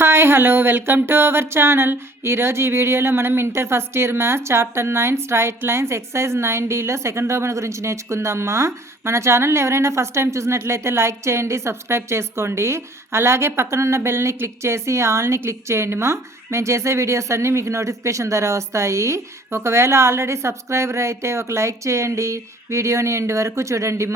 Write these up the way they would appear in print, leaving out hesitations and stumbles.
Hi hello welcome to our channel. ఈరోజు ఈ వీడియోలో మనం inter first year maths chapter 9 straight lines exercise 9Dలో సెకండ్ రోమన్ గురించి నేర్చుకుందామా. మన ఛానల్ని ఎవరైనా ఫస్ట్ టైం చూసినట్లయితే లైక్ చేయండి, సబ్స్క్రైబ్ చేసుకోండి. అలాగే పక్కనున్న బెల్ని క్లిక్ చేసి ఆల్ని క్లిక్ చేయండి మేము చేసే వీడియోస్ అన్నీ మీకు నోటిఫికేషన్ ద్వారా వస్తాయి. ఒకవేళ ఆల్రెడీ సబ్స్క్రైబర్ అయితే ఒక లైక్ చేయండి, వీడియోని ఎండ్ వరకు చూడండి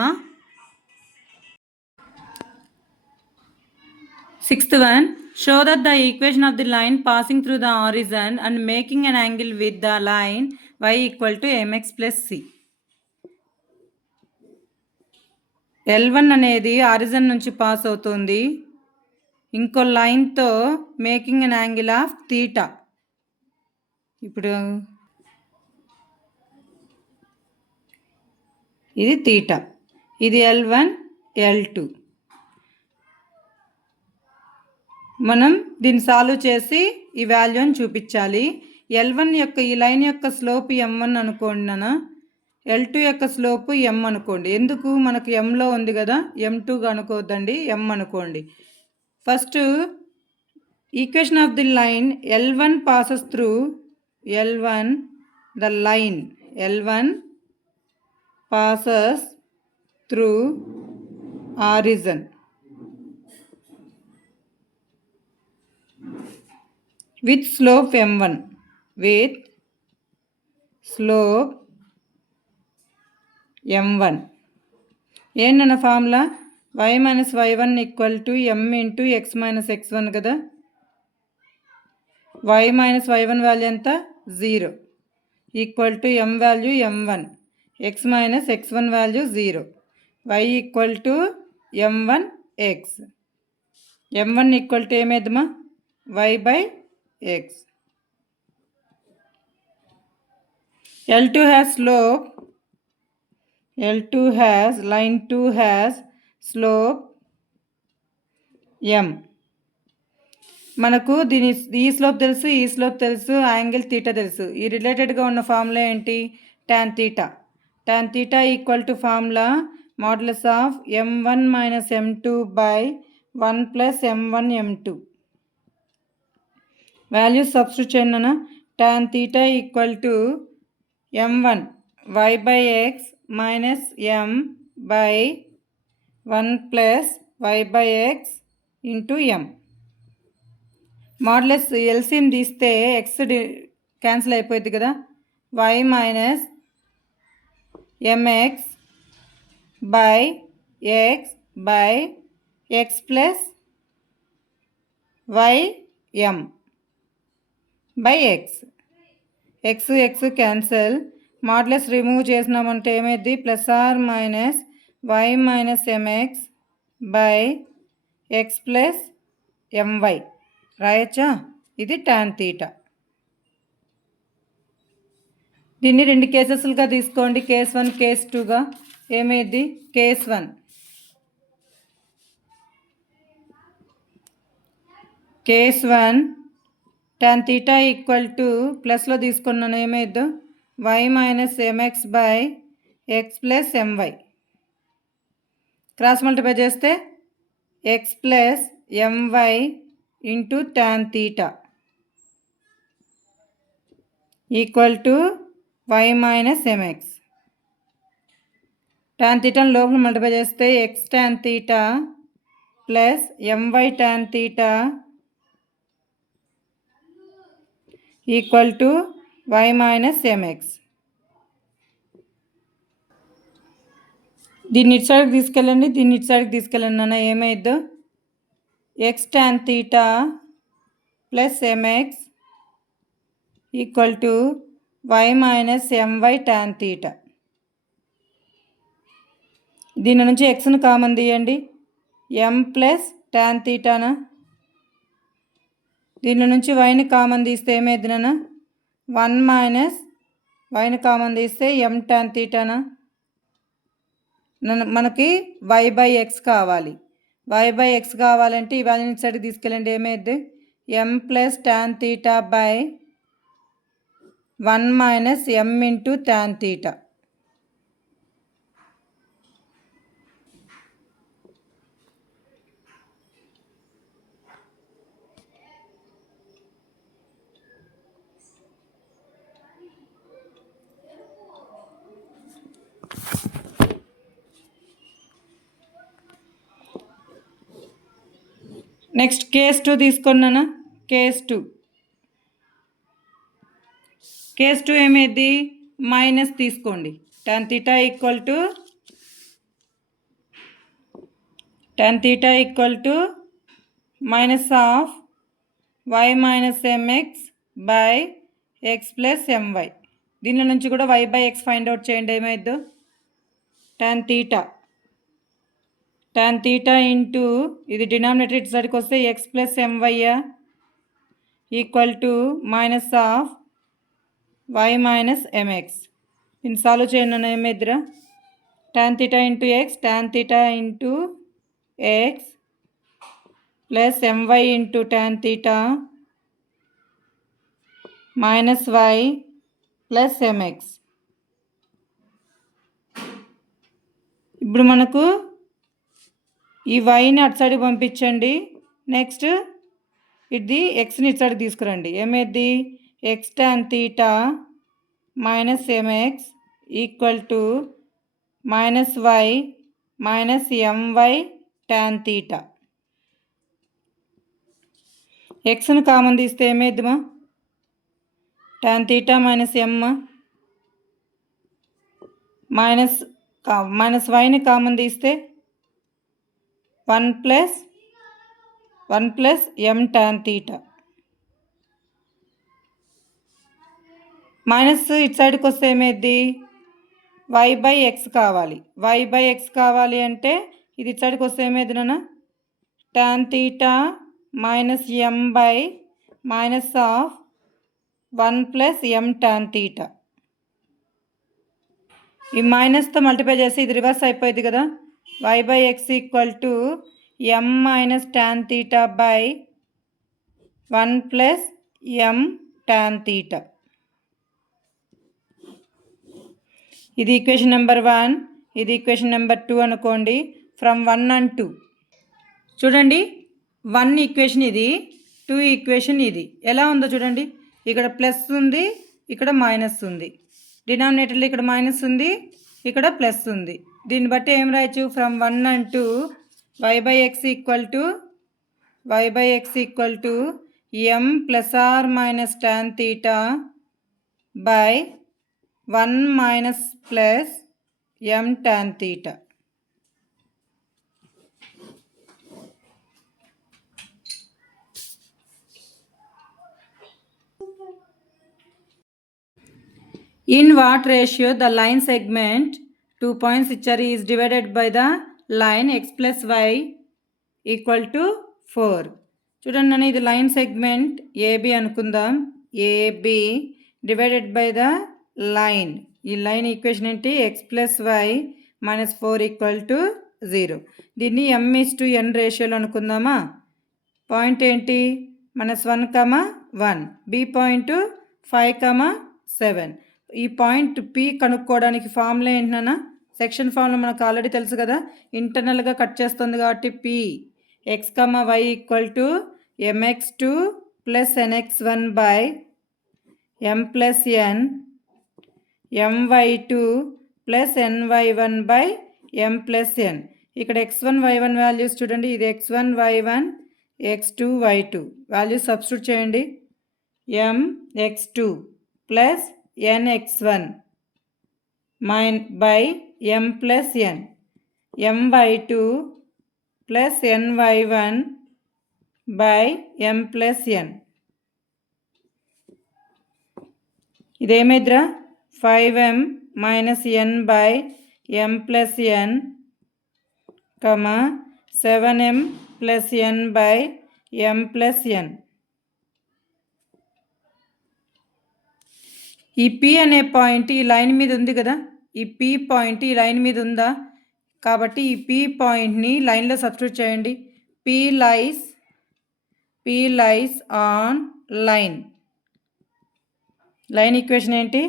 Sixth one, show that the equation of the line passing through the origin and making an angle with the line y equal to mx plus c. L1 అనేది origin నుంచి pass అవుతుంది, ఇంకో లైన్తో making an angle of theta. ఇప్పుడు ఇది theta, ఇది L1 L2. మనం దీన్ని సాల్వ్ చేసి ఈ వాల్యూని చూపించాలి. L1 యొక్క ఈ లైన్ యొక్క స్లోప్ m1 అనుకోండి నాన్న, L2 యొక్క స్లోప్ m అనుకోండి. ఎందుకు మనకు mలో ఉంది కదా, m2గా అనుకోవద్దండి, m అనుకోండి. First equation of the line L1 passes through L1 the line L1 passes through origin with slope m1 with slope m1. ఏంటన్న formula y minus y1 equal to m into x minus x1 కదా. y minus y1 value ఎంత 0 equal to m value m1, x minus x1 value 0, y equal to m1 x. m1 equal to ఏమేద్దామా y by x. L2 has slope, L2 has, line 2 has slope m. మనకు దీని ఈ slope తెలుసు, ఈ slope తెలుసు, angle theta తెలుసు. ఈ రిలేటెడ్గా ఉన్న ఫార్ములా ఏంటి, tan theta. tan theta equal to formula modulus of m1 minus m2 by 1 plus m1 m2. Values substitute చేయండి అన్న. tan theta equal to m1 y by X minus m by 1 plus y by X into m. Modulus LCM తీస్తే X cancel అయిపోయింది కదా, y minus mx by X by x plus y m by X. X X cancel, modulus remove చేసినామంటే ఏమైంది, plus or minus y minus m x by x plus m y రాయచ్చా. ఇది tan theta. దీన్ని రెండు కేసెస్లుగా తీసుకోండి, case 1 case 2గా. ఏమైంది, case 1 case 1 tan theta equal to ప్లస్లో తీసుకున్నాను, ఏమైద్దు y minus m x by x plus m y. Cross multiply చేస్తే x plus m y into tan theta equal to y minus m x. tan థీటాను లోపల మల్టిప్లై చేస్తే x tan theta plus m y tan theta equal to y minus m x. దీన్ని ఇటు సైడ్కి తీసుకెళ్ళండి, దీన్ని ఇటు సైడ్కి తీసుకెళ్ళండి అన్న. ఏమైద్దు, x tan theta plus m x equal to y minus MY tan theta. దీని నుంచి ఎక్స్ను కామన్ తీయండి, m ప్లస్ tan థీటానా. దీని నుంచి వైని కామన్ తీస్తే ఏమైంది నాన్న, 1 మైనస్ వైని కామన్ తీస్తే m tan థీటానా. మనకి y బై ఎక్స్ కావాలి, y బై ఎక్స్ కావాలంటే ఈ వాల్యూని సైడ్కి తీసుకెళ్ళండి. ఏమైంది, m plus tan theta by 1 minus m into tan theta. Next case 2 తీసుకున్నాను. కేస్ 2 ఏమైంది, మైనస్ తీసుకోండి. tan theta equal to minus of y minus mx by x plus my. దీనిలో నుంచి కూడా y by x find out చేయండి. ఏమైద్దో tan theta into ఇది denominator ఇటు సైడ్కి వస్తే x plus my equal to minus of y minus mx. దీన్ని solve చేయండి. ఏమైద్దిరా, tan theta into x plus my into tan theta minus y plus mx. ఇప్పుడు మనకు ఈ వైని అటు సైడ్కి పంపించండి. నెక్స్ట్ ఇది ఎక్స్ని ఇటు సైడ్కి తీసుకురండి. ఏమైద్ది, x tan theta minus mx equal to minus y minus my tan theta. ఎక్స్ను కామన్ తీస్తే ఏమైద్దిమా, tan theta minus m minus వైని కామన్ తీస్తే 1 plus m tan theta. Minus ఇటు సైడ్కి వస్తే ఏమైద్ది, y బై ఎక్స్ కావాలి అంటే ఇది ఇటు సైడ్కి వస్తే ఏమైద్ది నాన్న, tan theta minus m by minus of 1 plus m tan theta. ఈ మైనస్తో మల్టిప్లై చేసి ఇది రివర్స్ అయిపోయింది కదా. y by x equal to m minus tan theta by 1 plus m tan theta. ఇది ఈక్వేషన్ నెంబర్ 1, ఇది ఈక్వేషన్ నెంబర్ 2 అనుకోండి. From 1 and 2 చూడండి. 1 equation ఇది, 2 ఈక్వేషన్ ఇది. ఎలా ఉందో చూడండి. ఇక్కడ ప్లస్ ఉంది, ఇక్కడ మైనస్ ఉంది. డినామినేటర్లో ఇక్కడ మైనస్ ఉంది, ఇక్కడ ప్లస్ ఉంది. దీన్ని బట్టి ఏం రాయొచ్చు, from 1 and 2 y by x equal to m plus or minus tan theta by 1 minus plus m tan theta. In what ratio the line segment 2 points is divided by the line x plus y equal to 4. చూడండి నన్ను, ఇది line segment AB అనుకుందాం. AB divided by the line. ఈ line equation ఏంటి, x plus y minus 4 equal to 0. దీన్ని m:n రేషియోలో అనుకుందామా. Point ఏంటి, -1, B point 5, 7. ఈ పాయింట్ పి కనుక్కోవడానికి ఫార్ములా ఏంటన్నా, సెక్షన్ ఫార్ములా మనకు ఆల్రెడీ తెలుసు కదా. ఇంటర్నల్గా కట్ చేస్తుంది కాబట్టి P x y equal to mx2 plus nx1 by m plus n my2 plus ny1 by m plus n. ఇక్కడ x1 y1 వాల్యూస్ చూడండి. ఇది x1 y1 x2 y2 values substitute చేయండి. mx2 plus nx1 by m plus n, my2 plus ny1 by m plus n. ఇదేమైద్రా, 5m minus n by m plus n, 7m plus n by m plus n. ఈ P అనే point ఈ line మీద ఉంది కదా. ఈ P point ఈ line మీద ఉందా, కాబట్టి ఈ పి పాయింట్ని లైన్లో సబ్స్టిట్యూట్ చేయండి. P lies on line. Line equation ఏంటి,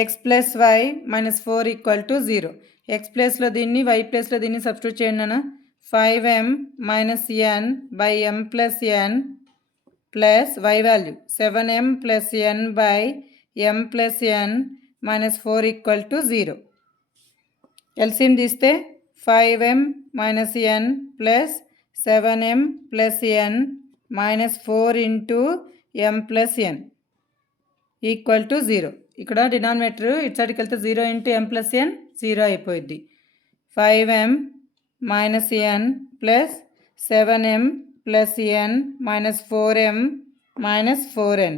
x plus y minus 4 equal to 0. X ప్లేస్లో దీన్ని, వై ప్లేస్లో దీన్ని సబ్స్టిట్యూట్ చేయండి అన్న. 5m minus n by m plus n plus y value 7m plus n by m plus n minus 4 equal to 0. LCM తీస్తే 5m minus n plus 7m plus n minus 4 into m plus n equal to 0. ఇక్కడ denominator ఇటు సైడ్కి వెళ్తే 0 into m plus n 0 అయిపోయింది. 5m minus n plus 7m plus n minus 4m minus 4n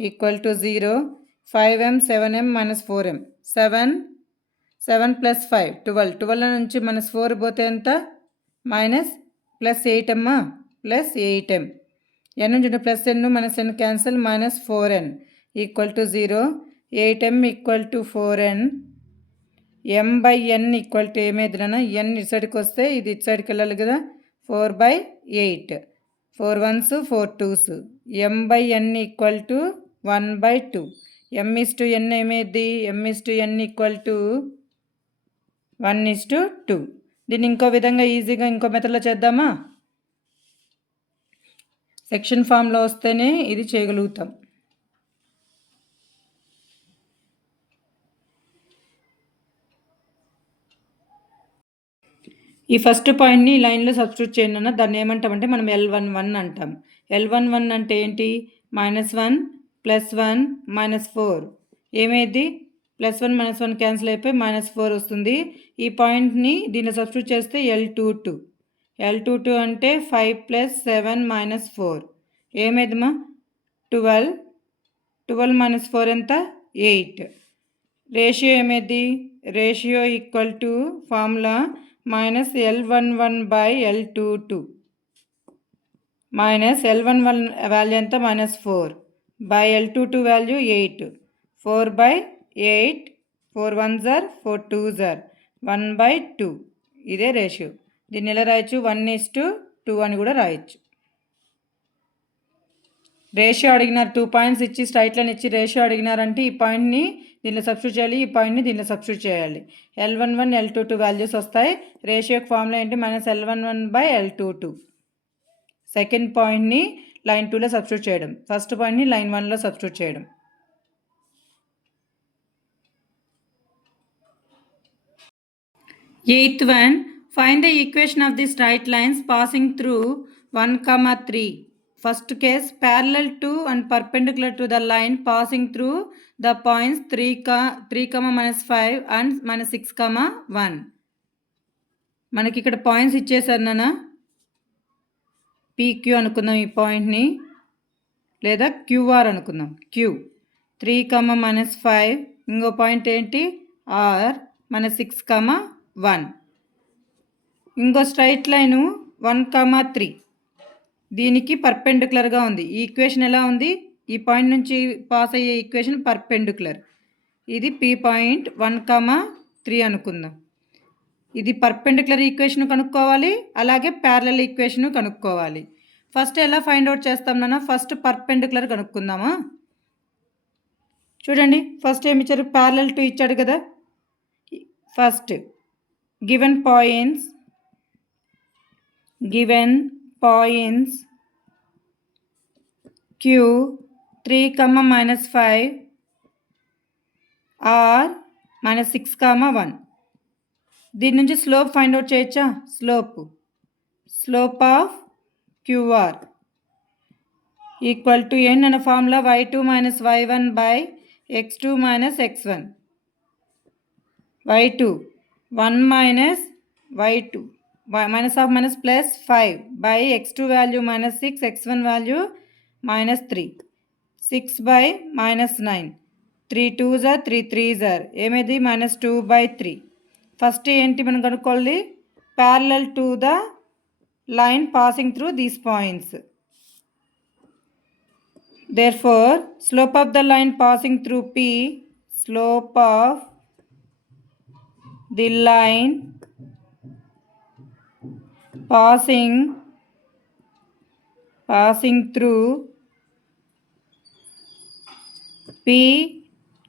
equal to 0. 5m 7m మైనస్ 4m 7 plus 5 12 నుంచి minus 4 పోతే ఎంత minus plus 8m plus 8m n నుంచి plus n minus n cancel minus 4n equal to 0. 8m equal to 4n. m by n equal to ఏమైందినా n ఇటు సైడ్కి వస్తే ఇది ఇటు సైడ్కి వెళ్ళాలి కదా 4/8 4 1s 4 2s m by n equal to 1/2 m is to n ఏమైంది m is to n equal to 1:2. దీన్ని ఇంకో విధంగా ఈజీగా ఇంకో మెథడ్లో చేద్దామా? సెక్షన్ ఫామ్లో వస్తేనే ఇది చేయగలుగుతాం. ఈ ఫస్ట్ పాయింట్ని ఈ లైన్లో సబ్స్టిట్యూట్ చేయండి అన్న. దాన్ని ఏమంటామంటే మనం L11 అంటాం. L11 అంటే ఏంటి -1 +1 -4 ఏమైంది +1 -1 క్యాన్సిల్ అయిపోయి -4 వస్తుంది. ఈ పాయింట్ని దీన్ని సబ్స్టిట్యూట్ చేస్తే L22 అంటే 5 + 7 - 4 ఏమైందమ్మా 12 -4 ఎంత 8. రేషియో ఏమైంది ratio equal to formula -L11/L22 -L11 value ఎంత -4 by L22 value 8 4/8 4 1s 4 2s 1/2 ఇదే రేషియో. దీన్ని ఎలా రాయొచ్చు 1:2 అని కూడా రాయొచ్చు. రేషియో అడిగినారు 2 పాయింట్స్ ఇచ్చి స్ట్రైట్ లైన్ ఇచ్చి రేషియో అడిగినారంటే ఈ పాయింట్ని దీనిలో సబ్స్టిట్యూట్ చేయాలి, ఈ పాయింట్ని దీనిలో సబ్స్టిట్యూట్ చేయాలి. L11 L22 వాల్యూస్ వస్తాయి. రేషియోకి ఫార్ములా ఏంటి -L11/L22. సెకండ్ పాయింట్ని లైన్ 2లో సబ్స్టిట్యూట్ చేయడం, ఫస్ట్ పాయింట్ని లైన్ 1లో సబ్స్టిట్యూట్ చేయడం. Eighth one find the equation of the straight lines passing through 1, 3. First case, parallel to and perpendicular to the line passing through the points 3, -5 and -6, 1. మనకి ఇక్కడ points ఇచ్చేసారు నాన్న. PQ అనుకుందాం ఈ పాయింట్ని, లేదా QR అనుకుందాం. Q 3, -5 ఇంకో పాయింట్ ఏంటి R -6, 1. ఇంకో స్ట్రైట్ లైను 1, 3 దీనికి పర్పెండిక్యులర్గా ఉంది. ఈ ఈక్వేషన్ ఎలా ఉంది ఈ పాయింట్ నుంచి పాస్ అయ్యే ఈక్వేషన్ పర్పెండిక్యులర్. ఇది P పాయింట్ 1, 3 అనుకుందాం. ఇది పర్పెండిక్యులర్ ఈక్వేషన్ కనుక్కోవాలి, అలాగే ప్యారలల్ ఈక్వేషన్ కనుక్కోవాలి. ఫస్ట్ ఎలా ఫైండ్ అవుట్ చేస్తాం నాన్న ఫస్ట్ పర్పెండిక్యులర్ కనుక్కుందామా. చూడండి ఫస్ట్ ఏమి ఇచ్చారు ప్యారలల్ టు ఇచ్చాడు కదా. First given points Q 3, -5 R -6, 1. దీని నుంచి స్లోప్ ఫైండ్ అవుట్ చేయొచ్చా. Slope of QR equal to n అనే formula y2 - y1/x2 - x1. y2 1 - y2 -of +5 by x2 value -6 x1 value -3 6/-9 3 2s 3 3s ఏమైంది -2/3. First ఏంటి మనం కనుక్కోవాలి parallel to the line passing through these points. therefore slope of the line passing through P, slope of the line passing through P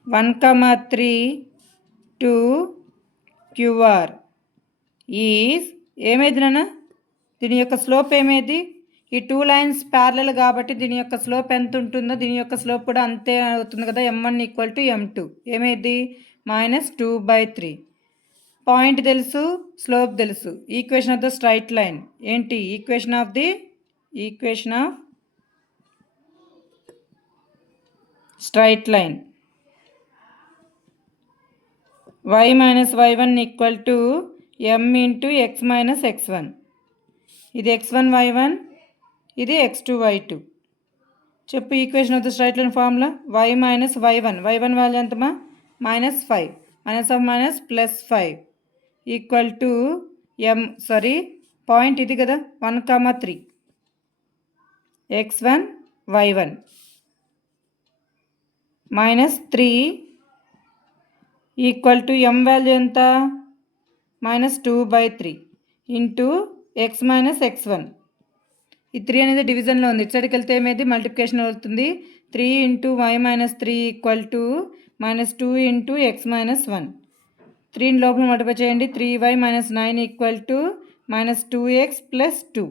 1, 3 to QR is ఏమైంది నాన్న దీని యొక్క slope ఏమైంది ఈ 2 లైన్స్ ప్యారలల్ కాబట్టి దీని యొక్క స్లోప్ ఎంత ఉంటుందో దీని యొక్క స్లోప్ కూడా అంతే అవుతుంది కదా. m1 = m2 ఏమైంది -2/3. పాయింట్ తెలుసు, స్లోప్ తెలుసు. Equation of the straight line ఏంటి? Equation of straight line y minus y1 equal to m into x minus x1. ఇది x1 y1, ఇది x2 y2. చెప్పు equation of the straight line formula. y minus y1 value ఎంతమా? -5 -of -+5 equal to point ఇది కదా 1, 3 x1 y1 -3 equal to m value ఎంత? -2/3 into x minus x1. ఈ 3 అనేది డివిజన్లో ఉంది. ఇటు సైడ్కి వెళ్తే ఏమైంది? మల్టిప్లికేషన్ అవుతుంది. 3 into y minus 3 equal to -2 into x minus 1. 3 లోపల మల్టిప్లై చేయండి. 3y minus 9 equal to -2x plus 2.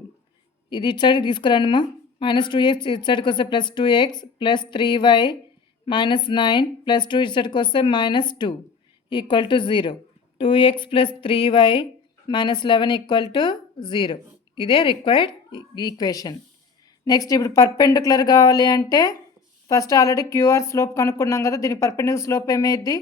ఇది ఇటు సైడ్కి తీసుకురాండిమా. -2x ఇటు సైడ్కి వస్తే +2x ప్లస్ 3y -9 ప్లస్ 2 ఇటు సైడ్కి వస్తే -2 equal to 0. 2x plus 3y -11 equal to 0. ఇదే రిక్వైర్డ్ ఈక్వేషన్. నెక్స్ట్ ఇప్పుడు పర్పెండిక్యులర్ కావాలి అంటే ఫస్ట్ ఆల్రెడీ క్యూఆర్ స్లోప్ కనుక్కున్నాం కదా. దీనికి పర్పెండిక్యులర్ స్లోప్ ఏమైంది?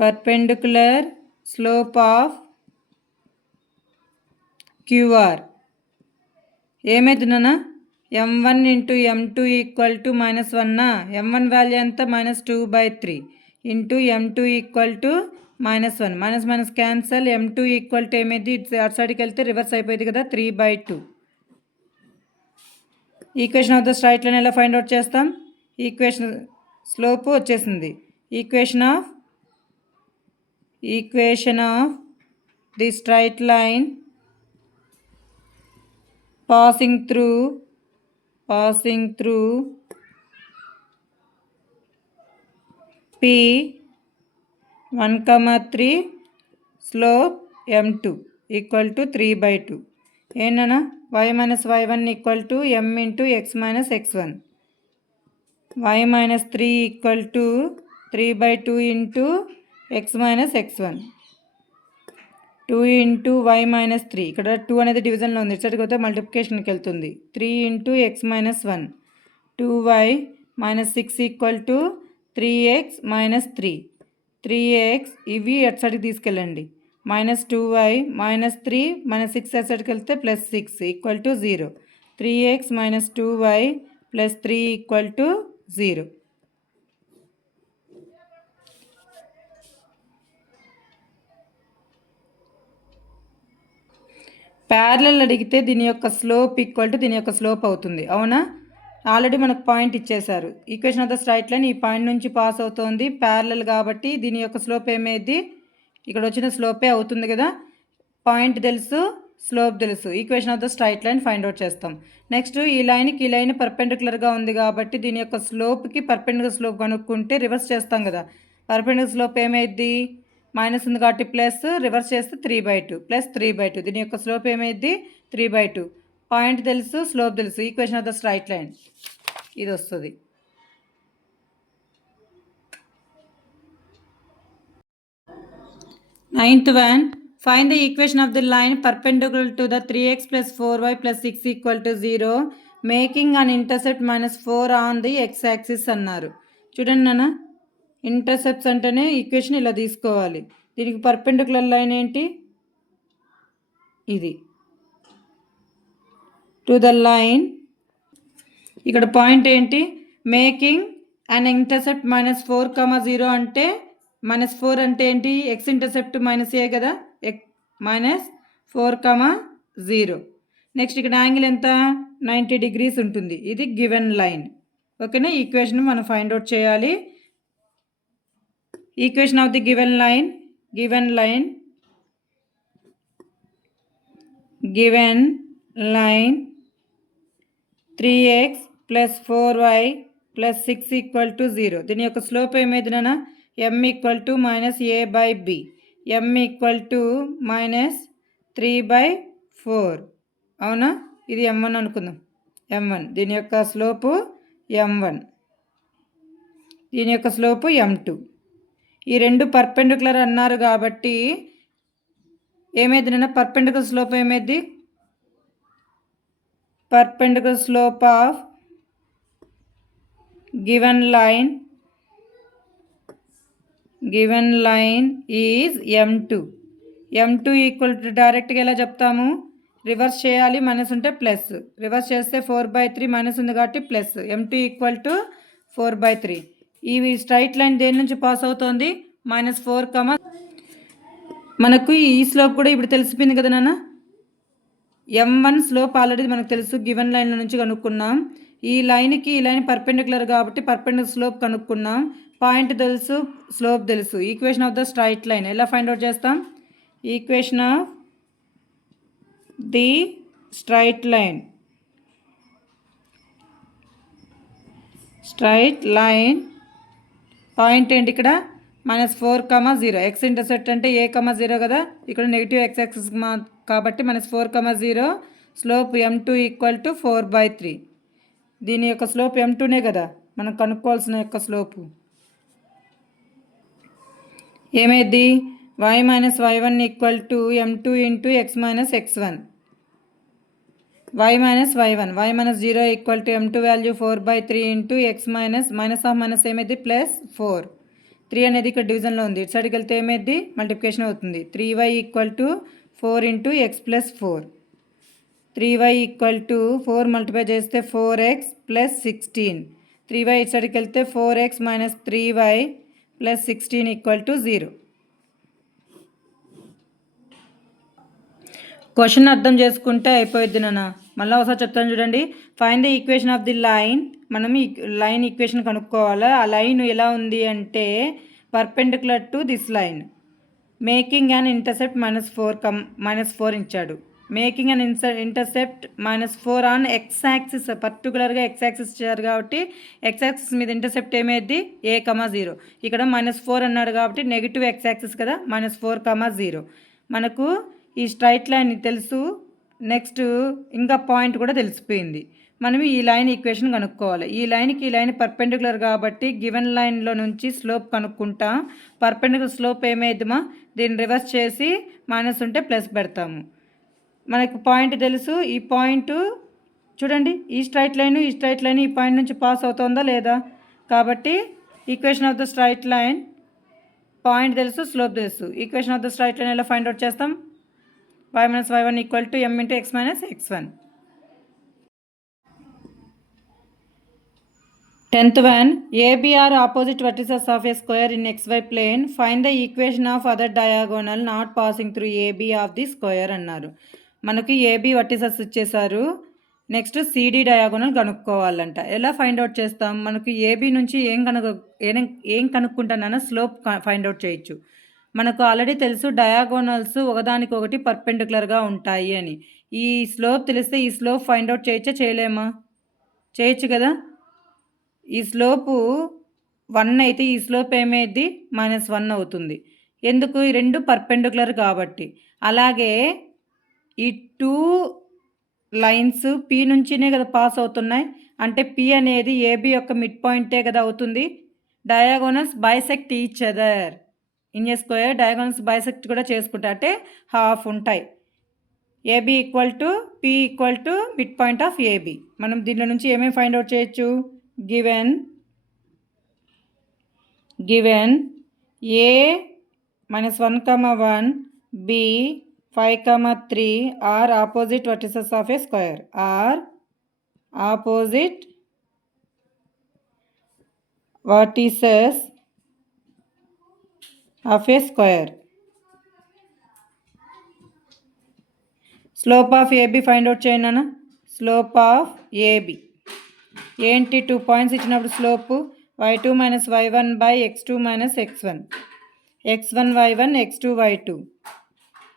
పర్పెండిక్యులర్ స్లోప్ ఆఫ్ క్యూఆర్ ఏమైతుందన్నా? m1 into m2 equal to -1. m1 value ఎంత? -2/3 into m2 equal to -1. Minus cancel. m2 equal to ఏమైంది? అటు సైడ్కి వెళ్తే రివర్స్ అయిపోయింది కదా, 3/2. Equation of the straight line ఎలా ఫైండ్ అవుట్ చేస్తాం? ఈక్వేషన్ స్లోప్ వచ్చేసింది. Equation of the straight line passing through P 1, 3 slope m2 equal to 3/2. ఏంటన్నా? y minus y1 equal to m into x minus x1. y minus 3 equal to 3/2 into x minus x1. 2 into y minus 3. ఇక్కడ 2 అనేది డివిజన్లో ఉంది. ఇటు పోతే మల్టిప్లికేషన్కి వెళ్తుంది. 3 into x minus 1. 2y minus 6 equal to 3x minus 3. 3x ఇవి అటు సైడ్కి తీసుకెళ్ళండి. -2y మైనస్ 3 -6 అటు సైడ్కి వెళ్తే +6 equal to 0. 3x minus 2y plus 3 equal to 0. Parallel అడిగితే దీని యొక్క స్లోప్ ఈక్వల్ టు దీని యొక్క స్లోప్ అవుతుంది. అవునా? ఆల్రెడీ మనకు పాయింట్ ఇచ్చేశారు. Equation of the straight line ఈ పాయింట్ నుంచి పాస్ అవుతుంది. ప్యారలల్ కాబట్టి దీని యొక్క స్లోప్ ఏమైంది? ఇక్కడ వచ్చిన స్లోపే అవుతుంది కదా. పాయింట్ తెలుసు, స్లోప్ తెలుసు. Equation of the straight line find out చేస్తాం. నెక్స్ట్ ఈ లైన్కి ఈ లైన్ పర్పెండిక్యులర్గా ఉంది కాబట్టి దీని యొక్క స్లోప్కి పర్పెండిక్యులర్ స్లోప్ కనుక్కుంటే రివర్స్ చేస్తాం కదా. పర్పెండిక్యులర్ స్లోప్ ఏమైంది? మైనస్ ఉంది కాబట్టి ప్లస్, రివర్స్ చేస్తే 3/2 ప్లస్ 3/2. దీని యొక్క స్లోప్ ఏమైంది? 3/2. పాయింట్ తెలుసు, స్లోప్ తెలుసు. Equation of the straight line ఇది వస్తుంది. Ninth one, find the equation of the line perpendicular to the 3x plus 4y plus 6 equal to 0 making an intercept -4 on the x axis అన్నారు. చూడండి నాన్న, intercepts అంటేనే equation ఇలా తీసుకోవాలి. దీనికి perpendicular line ఏంటి? ఇది టు ద లైన్. ఇక్కడ పాయింట్ ఏంటి? మేకింగ్ అండ్ ఇంటర్సెప్ట్ -4, 0 అంటే -4 అంటే ఏంటి? ఎక్స్ ఇంటర్సెప్ట్ -a కదా, -4, 0. నెక్స్ట్ ఇక్కడ యాంగిల్ ఎంత? 90 degrees ఉంటుంది. ఇది గివెన్ లైన్. ఓకేనా? ఈక్వేషన్ మనం ఫైండ్ అవుట్ చేయాలి. Equation of the given line 3x plus 4y plus 6 equal to 0. దీని యొక్క స్లోప్ ఏమైంది నాన్న? m equal to -a/b. m equal to -3/4. అవునా? ఇది m1 అనుకుందాం. m1, దీని యొక్క స్లోపు m1, దీని యొక్క స్లోపు m2. ఈ రెండు పర్పెండిక్యులర్ అన్నారు కాబట్టి ఏమైంది నాన్న, పర్పెండిక్యులర్ స్లోప్ ఏమైంది, perpendicular slope of given line is m2. m2 equal to డైరెక్ట్గా ఎలా చెప్తాము, రివర్స్ చేయాలి, మైనస్ ఉంటే ప్లస్, రివర్స్ చేస్తే 4/3 మైనస్ ఉంది కాబట్టి ప్లస్, m2 ఈక్వల్ టు 4/3. ఈ స్ట్రైట్ లైన్ దేని నుంచి పాస్ అవుతోంది, -4, మనకు ఈ స్లోప్ కూడా ఇప్పుడు తెలిసిపోయింది కదా నాన్న. m1 స్లోప్ ఆల్రెడీ మనకు తెలుసు, గివెన్ లైన్ల నుంచి కనుక్కున్నాం. ఈ లైన్కి ఈ లైన్ పర్పెండిక్యులర్ కాబట్టి పర్పెండిక్యులర్ స్లోప్ కనుక్కున్నాం. పాయింట్ తెలుసు, స్లోప్ తెలుసు. Equation of the straight line ఎలా ఫైండ్ అవుట్ చేస్తాం, equation of the straight line point ఏంటి ఇక్కడ, -4, 0. ఎక్స్ ఇంటర్సెప్ట్ అంటే a, 0 కదా, ఇక్కడ నెగిటివ్ ఎక్స్ యాక్సిస్ కాబట్టి -4, 0. Slope m2 equal to 4/3. దీని యొక్క స్లోప్ m2నే కదా మనం కనుక్కోవాల్సిన యొక్క స్లోపు. ఏమైంది, y - y1 equal to m2 into x - x1. y - y1, y - 0 equal to m2 value 4/3 into x minus of minus ఏమైంది +4. 3 అనేది ఇక్కడ డివిజన్లో ఉంది, ఇటు సైడ్కి వెళ్తే ఏమైంది మల్టిప్లికేషన్ అవుతుంది. 3y equal to 4 into x + 4. 3y equal to 4 multiply చేస్తే 4x + 16. 3y ఇటు సైడ్కి వెళ్తే 4x - 3y + 16 equal to 0. Question అర్థం చేసుకుంటే అయిపోయింది నాన్న. మళ్ళీ ఒకసారి చెప్తాను చూడండి. Find the equation of the line. మనం ఈ లైన్ ఈక్వేషన్ కనుక్కోవాలి. ఆ లైన్ ఎలా ఉంది అంటే perpendicular to this line, making an intercept -4 ఇచ్చాడు. Making an intercept -4 on X axis, పర్టికులర్గా ఎక్స్ యాక్సిస్ ఇచ్చారు కాబట్టి ఎక్స్ యాక్సిస్ మీద ఇంటర్సెప్ట్ ఏమైంది a, 0. ఇక్కడ -4 అన్నాడు కాబట్టి నెగిటివ్ ఎక్స్ యాక్సిస్ కదా, -4, 0. మనకు ఈ స్ట్రైట్ లైన్ తెలుసు. నెక్స్ట్ ఇంకా పాయింట్ కూడా తెలిసిపోయింది. మనం ఈ లైన్ ఈక్వేషన్ కనుక్కోవాలి. ఈ లైన్కి ఈ లైన్ పర్పెండిక్యులర్ కాబట్టి గివెన్ లైన్లో నుంచి స్లోప్ కనుక్కుంటాం. పర్పెండిక్యులర్ స్లోప్ ఏమైద్దామా, దీన్ని రివర్స్ చేసి మైనస్ ఉంటే ప్లస్ పెడతాము. మనకు పాయింట్ తెలుసు. ఈ పాయింట్ చూడండి, ఈ స్ట్రైట్ లైన్ ఈ పాయింట్ నుంచి పాస్ అవుతుందా లేదా, కాబట్టి equation of the straight line point తెలుసు, స్లోప్ తెలుసు. Equation of the straight line ఎలా ఫైండ్ అవుట్ చేస్తాం, y - y1 equal to m into x - x1. 10th one, AB are opposite vertices of a square in xy plane. Find the equation of other diagonal not passing through AB of the square అన్నారు. మనకి AB vertices ఇచ్చేసారు. Next CD diagonal కనుక్కోవాలంట. ఎలా find out చేస్తాం, మనకి AB నుంచి ఏం కనుక్కుంటానన్నా slope find out చేయొచ్చు. మనకు ఆల్రెడీ తెలుసు డయాగోనల్స్ ఒకదానికొకటి పర్పెండిక్యులర్గా ఉంటాయి అని. ఈ స్లోప్ తెలిస్తే ఈ స్లోప్ ఫైండ్ అవుట్ చేయొచ్చా చేయలేమా, చేయొచ్చు కదా. ఈ స్లోపు 1 అయితే ఈ స్లోప్ ఏమైంది -1 అవుతుంది. ఎందుకు, ఈ రెండు పర్పెండిక్యులర్ కాబట్టి. అలాగే ఈ 2 లైన్స్ P నుంచినే కదా పాస్ అవుతున్నాయి, అంటే P అనేది AB యొక్క మిడ్ పాయింటే కదా అవుతుంది. Diagonals bisect each other in a square. Diagonals bisect కూడా చేసుకుంటా అంటే హాఫ్ ఉంటాయి. AB equal to P equal to mid point of AB. మనం దీనిలో నుంచి ఏమేమి ఫైండ్ అవుట్ చేయొచ్చు, given A -1, 1, B 5, 3 are opposite vertices of a square, are opposite vertices of a square. Slope of AB find out చేయండి అన్న. Slope of AB ఏంటి, 2 points ఇచ్చినప్పుడు slope y2 - y1 by x2 - x1, x1 y1 x2 y2,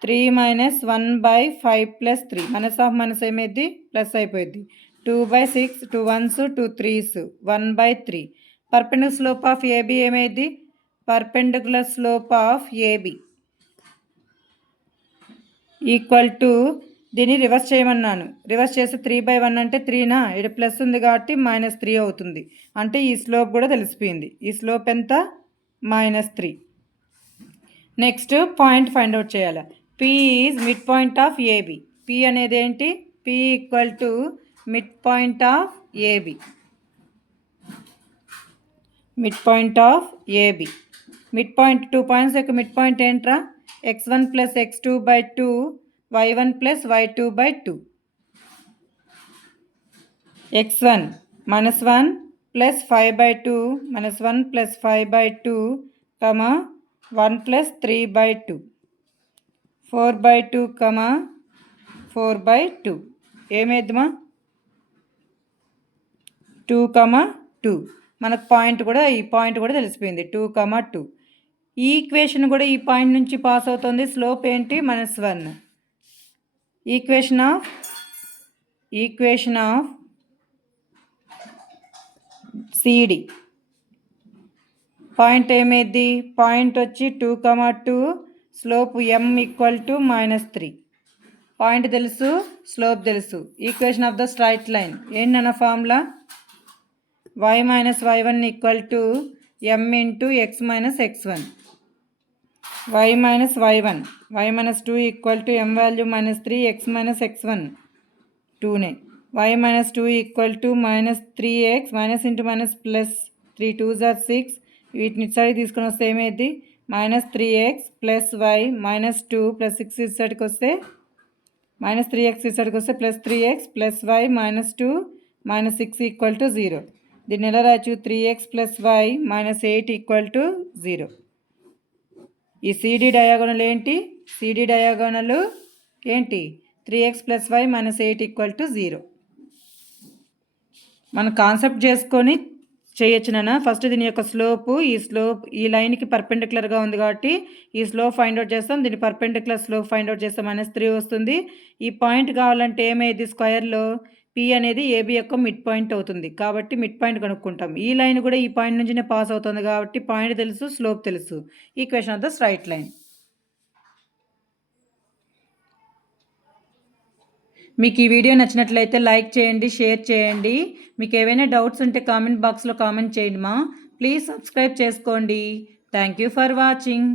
3 - 1 by 5 + 3, minus of minus ఏమైంది plus అయిపోయింది. 2/6, 2 1s 2 3s, 1/3. Perpendicular slope of AB ఏమైంది, perpendicular slope of AB equal to దీన్ని reverse చేయమన్నాను. Reverse చేస్తే 3/1 అంటే 3నా, ఇక్కడ plus ఉంది కాబట్టి -3 అవుతుంది. అంటే ఈ స్లోప్ కూడా తెలిసిపోయింది. ఈ స్లోప్ ఎంత? -3. నెక్స్ట్ పాయింట్ ఫైండ్ అవుట్ చేయాలి. P is mid point of AB. P అనేది ఏంటి? P equal to mid point of AB. Mid point of AB. Mid point 2 points యొక్క మిడ్ పాయింట్ ఏంట్రా? x1 plus x2/2 y1 plus y2/2. x1 -1 plus 5/2 -1 plus 5/2 1 plus 3/2 4/2 4/2 ఏమేద్దామా? 2, 2 మనకు point కూడా ఈ point కూడా తెలిసిపోయింది 2, 2. ఈ ఈక్వేషన్ కూడా ఈ పాయింట్ నుంచి పాస్ అవుతుంది. స్లోప్ ఏంటి? -1. ఈక్వేషన్ ఆఫ్ CD పాయింట్ ఏమైంది? పాయింట్ వచ్చి 2, 2 slope m equal to -3. Point తెలుసు, స్లోప్ తెలుసు. Equation of the straight line ఏంటన్న formula? y - y1 equal to m into x - x1. y - y1 y - 2 equal to m value -3 x - x1 2నే. y - 2 equal to -3x into plus 3 2s are 6. వీటిని ఇటు side తీసుకొని వస్తే ఏమైంది? -3x plus y -2 plus 6 ఇటు సైడ్కి వస్తే -3x ఇటు సైడ్కి వస్తే plus 3x plus y -2 -6 equal to 0. దీన్ని ఎలా రాయచ్చు? 3x plus y -8 equal to 0. ఈ CD డయాగోనల్ ఏంటి? CD డయాగోనల్ ఏంటి? 3x plus y -8 equal to 0. మనం కాన్సెప్ట్ చేసుకొని చేయొచ్చు నాన్న. ఫస్ట్ దీని యొక్క స్లోపు, ఈ లైన్కి పర్పెండిక్యులర్గా ఉంది కాబట్టి ఈ స్లోప్ ఫైండ్ అవుట్ చేస్తాం. దీన్ని పర్పెండిక్యులర్ స్లోప్ ఫైండ్ అవుట్ చేస్తే -3 వస్తుంది. ఈ పాయింట్ కావాలంటే ఏమైంది? స్క్వేర్లో P అనేది AB యొక్క మిడ్ పాయింట్ అవుతుంది కాబట్టి మిడ్ పాయింట్ కనుక్కుంటాం. ఈ లైన్ కూడా ఈ పాయింట్ నుంచినే పాస్ అవుతుంది కాబట్టి పాయింట్ తెలుసు, స్లోప్ తెలుసు. Equation of the straight line. మీకు ఈ వీడియో నచ్చినట్లయితే లైక్ చేయండి, షేర్ చేయండి. మీకు ఏవైనా డౌట్స్ ఉంటే కామెంట్ బాక్స్లో కామెంట్ చేయండి. ప్లీజ్ సబ్స్క్రైబ్ చేసుకోండి. Thank you for watching.